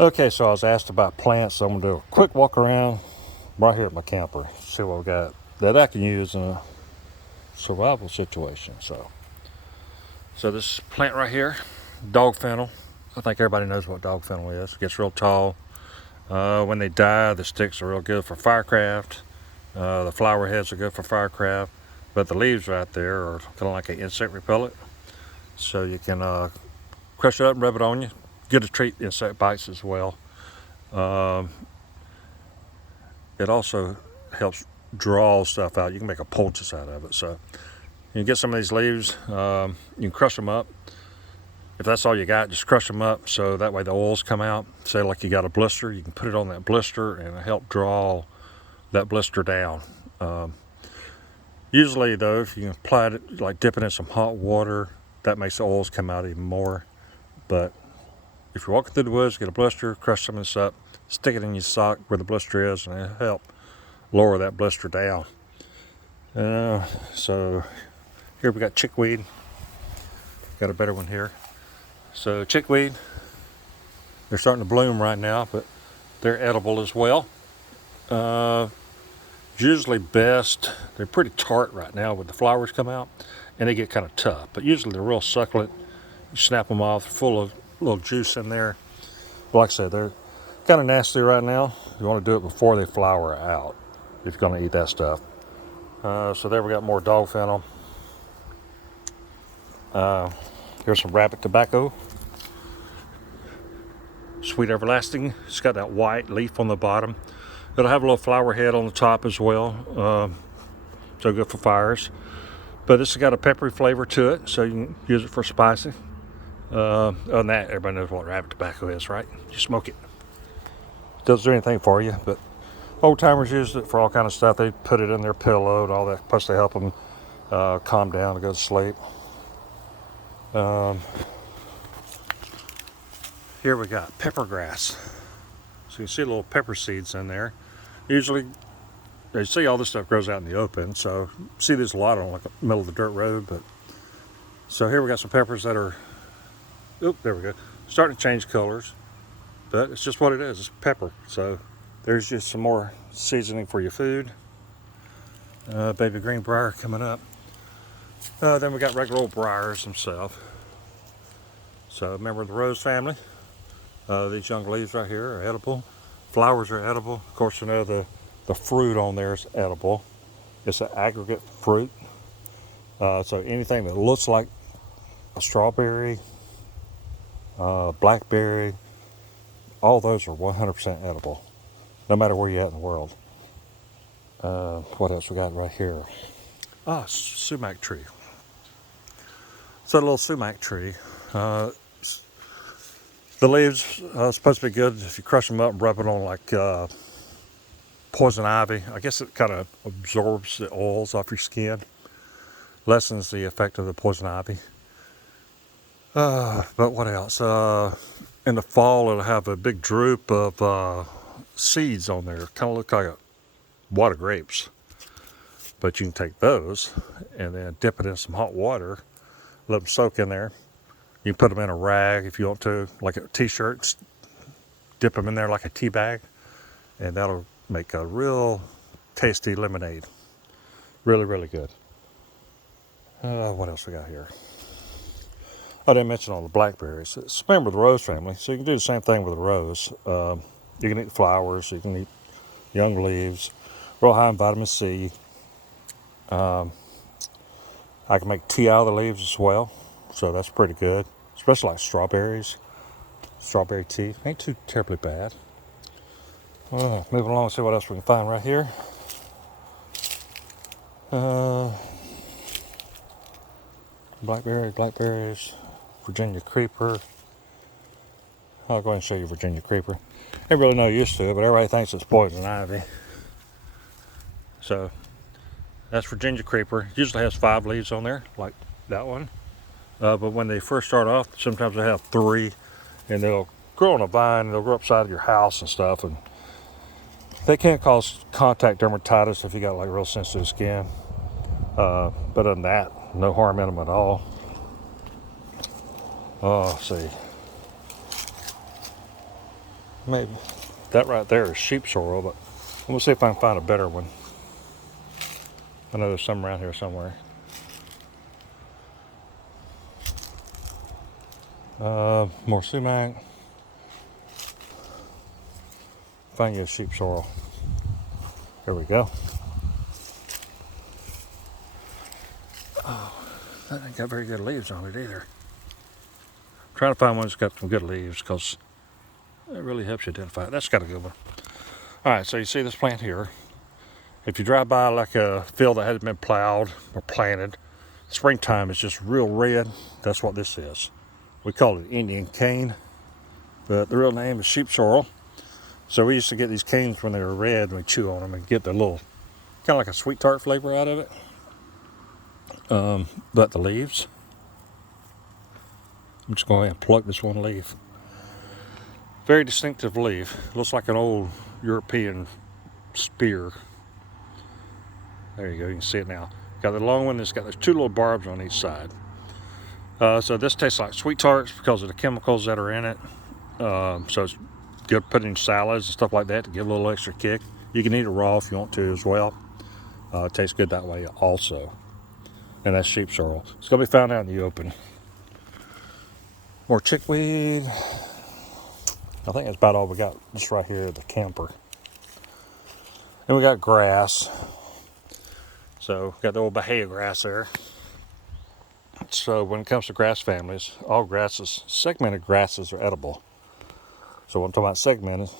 Okay, so I was asked about plants, so I'm gonna do a quick walk around right here at my camper, see what we got that I can use in a survival situation. So this plant right here, dog fennel. I think everybody knows what dog fennel is. It gets real tall. When they die, the sticks are real good for firecraft. The flower heads are good for firecraft, but the leaves right there are kind of like an insect repellent. So you can crush it up and rub it on you. Get to treat insect bites as well. Um, it also helps draw stuff out. You can make a poultice out of it. So you can get some of these leaves. You can crush them up. If that's all you got, just crush them up so that way the oils come out. Say like you got a blister, you can put it on that blister and help draw that blister down. Um, Usually though, if you apply it, like dip it in some hot water, that makes the oils come out even more. But if you're walking through the woods, get a blister, crush some of this up, stick it in your sock where the blister is, and it'll help lower that blister down. So here we got chickweed. Got a better one here. So chickweed, they're starting to bloom right now, but they're edible as well. Uh, Usually best, they're pretty tart right now when the flowers come out, and they get kind of tough. But usually they're real succulent. You snap them off, full of little juice in there. But like I said, they're kind of nasty right now. You want to do it before they flower out if you're going to eat that stuff. So there we got more dog fennel. Here's some rabbit tobacco. Sweet everlasting. It's got that white leaf on the bottom. It'll have a little flower head on the top as well. So good for fires. But this has got a peppery flavor to it, so you can use it for spicy. Other than that, everybody knows what rabbit tobacco is, right? You smoke it. Doesn't do anything for you, but old timers used it for all kind of stuff. They put it in their pillow and all that. Plus, they help them calm down and go to sleep. Here we got pepper grass. So you can see little pepper seeds in there. Usually, you see all this stuff grows out in the open. So you see there's a lot on like the middle of the dirt road. But so here we got some peppers that are, there we go, starting to change colors. But it's just what it is. It's pepper. So there's just some more seasoning for your food. Baby green briar coming up. Then we got regular old briars themselves. So member of the rose family. These young leaves right here are edible. Flowers are edible. Of course, you know the fruit on there is edible. It's an aggregate fruit. So anything that looks like a strawberry, blackberry, all those are 100% edible, no matter where you're at in the world. What else we got right here? Sumac tree. So a little sumac tree. The leaves are supposed to be good if you crush them up and rub it on like poison ivy. I guess it kind of absorbs the oils off your skin, lessens the effect of the poison ivy. But what else? In the fall, it'll have a big droop of seeds on there. Kind of look like water grapes. But you can take those and then dip it in some hot water, let them soak in there. You can put them in a rag if you want to, like a t-shirt, dip them in there like a tea bag, and that'll make a real tasty lemonade. Really, really good. What else we got here? I didn't mention all the blackberries. It's a member of the rose family, so you can do the same thing with the rose. You can eat flowers, you can eat young leaves, real high in vitamin C. I can make tea out of the leaves as well. So that's pretty good, especially like strawberries. Strawberry tea ain't too terribly bad. Moving along, see what else we can find right here. Blackberries, Virginia creeper. I'll go ahead and show you Virginia creeper. Ain't really no use to it, but everybody thinks it's poison ivy. So that's Virginia creeper. Usually has 5 leaves on there, like that one. But when they first start off, sometimes they have 3, and they'll grow on a vine, and they'll grow upside of your house and stuff, and they can cause contact dermatitis if you got like real sensitive skin. But other than that, no harm in them at all. Let's see. Maybe that right there is sheep sorrel, but we'll see if I can find a better one. I know there's some around here somewhere. More sumac. If I can get sheep sorrel. There we go. Oh, that ain't got very good leaves on it either. I'm trying to find one that's got some good leaves because it really helps you identify it. That's got a good one. All right, so you see this plant here. If you drive by like a field that hasn't been plowed or planted, springtime is just real red. That's what this is. We call it Indian cane, but the real name is sheep sorrel. So we used to get these canes when they were red and we chew on them and get the little, kind of like a sweet tart flavor out of it. But the leaves, I'm just going to go ahead and pluck this one leaf. Very distinctive leaf. Looks like an old European spear. There you go, you can see it now. Got the long one that's got those two little barbs on each side. So this tastes like sweet tarts because of the chemicals that are in it. So it's good put in salads and stuff like that to give a little extra kick. You can eat it raw if you want to as well. It tastes good that way also. And that's sheep sorrel. It's going to be found out in the open. More chickweed. I think that's about all we got just right here at the camper. And we got grass. So got the old Bahia grass there. So when it comes to grass families, all grasses, segmented grasses are edible. So when I'm talking about segmented,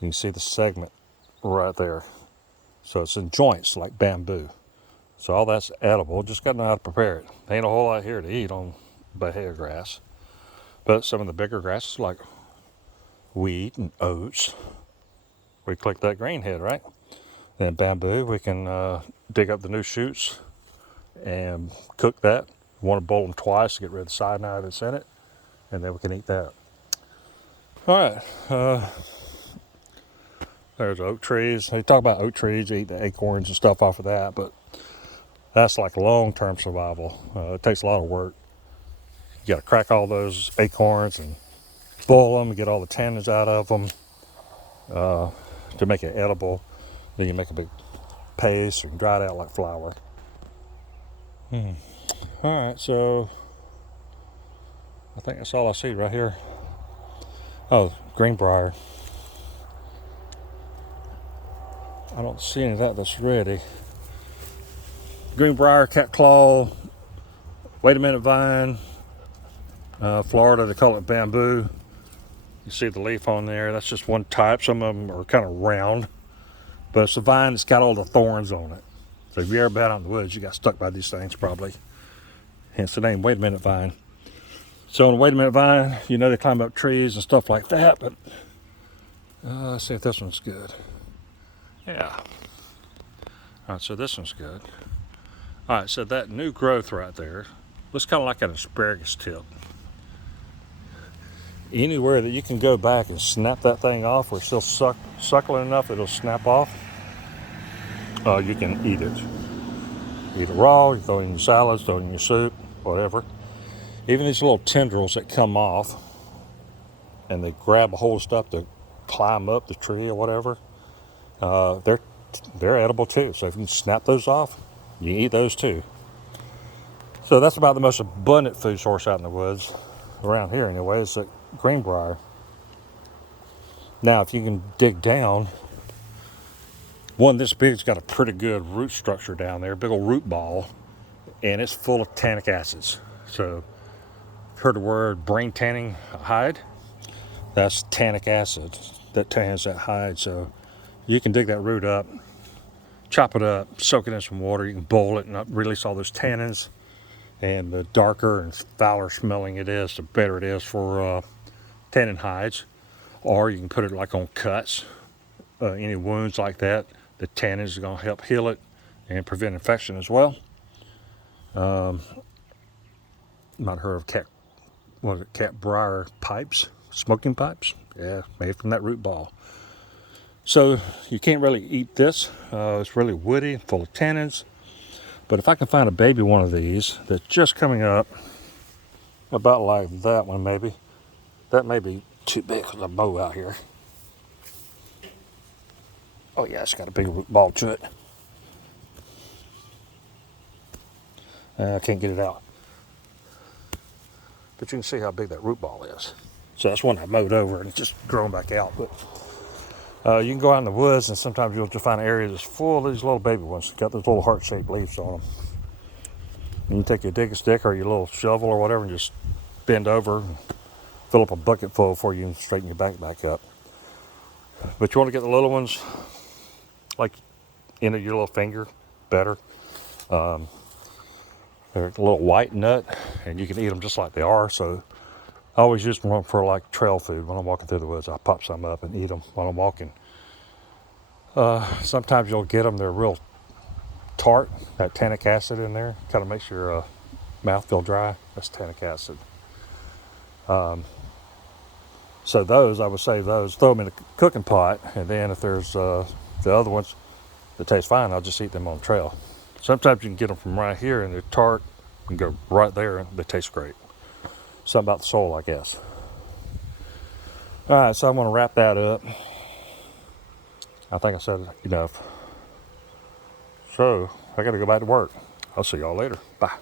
you can see the segment right there. So it's in joints like bamboo. So all that's edible, just got to know how to prepare it. Ain't a whole lot here to eat on Bahia grass. But some of the bigger grasses like wheat and oats, we collect that grain head, right? Then bamboo, we can dig up the new shoots and cook that. We want to boil them twice to get rid of the cyanide that's in it, and then we can eat that. All right, there's oak trees. They talk about oak trees, you eat the acorns and stuff off of that, but that's like long-term survival. It takes a lot of work. You got to crack all those acorns and boil them and get all the tannins out of them to make it edible. Then you make a big paste and dry it out like flour. All right, so I think that's all I see right here. Oh, greenbrier. I don't see any of that that's ready. Greenbrier, catclaw, wait a minute vine. Florida, they call it bamboo. You see the leaf on there. That's just one type. Some of them are kind of round, but it's a vine that's got all the thorns on it. So if you ever been out in the woods, you got stuck by these things probably. Hence the name wait a minute vine. So on a wait a minute vine, you know they climb up trees and stuff like that, but let's see if this one's good. Yeah. All right, so this one's good. All right, so that new growth right there looks kind of like an asparagus tip. Anywhere that you can go back and snap that thing off, where it's still suckling enough that it'll snap off, you can eat it. Eat it raw, you throw it in your salads, throw it in your soup, whatever. Even these little tendrils that come off and they grab a hold of stuff to climb up the tree or whatever, they're edible too. So if you can snap those off, you can eat those too. So that's about the most abundant food source out in the woods, around here anyway, is that greenbrier. Now if you can dig down, one this big's got a pretty good root structure down there, big old root ball, and it's full of tannic acids. So heard the word brain tanning hide? That's tannic acid that tans that hide. So you can dig that root up, chop it up, soak it in some water, you can boil it and release all those tannins. And the darker and fouler smelling it is, the better it is for tannin hides. Or you can put it like on cuts, any wounds like that. The tannins are going to help heal it and prevent infection as well. Might have heard of cat briar pipes, smoking pipes. Yeah, made from that root ball. So you can't really eat this. It's really woody, full of tannins. But if I can find a baby one of these that's just coming up, about like that one maybe, that may be too big for the bow out here. Oh yeah, it's got a big root ball to it. I can't get it out. But you can see how big that root ball is. So that's one I mowed over and it's just growing back out. But you can go out in the woods and sometimes you'll just find an area that's full of these little baby ones. Got those little heart-shaped leaves on them. And you take your digging stick or your little shovel or whatever and just bend over and fill up a bucket full before you can straighten your back up. But you want to get the little ones like into your little finger better. They're a little white nut and you can eat them just like they are. So I always use them for like trail food. When I'm walking through the woods, I pop some up and eat them while I'm walking. Sometimes you'll get them, they're real tart, that tannic acid in there. Kind of makes your mouth feel dry. That's tannic acid. So those, I would save those, throw them in a cooking pot, and then if there's the other ones that taste fine, I'll just eat them on the trail. Sometimes you can get them from right here and they're tart and go right there and they taste great. Something about the soil, I guess. All right, so I'm going to wrap that up. I think I said enough. So I got to go back to work. I'll see y'all later. Bye.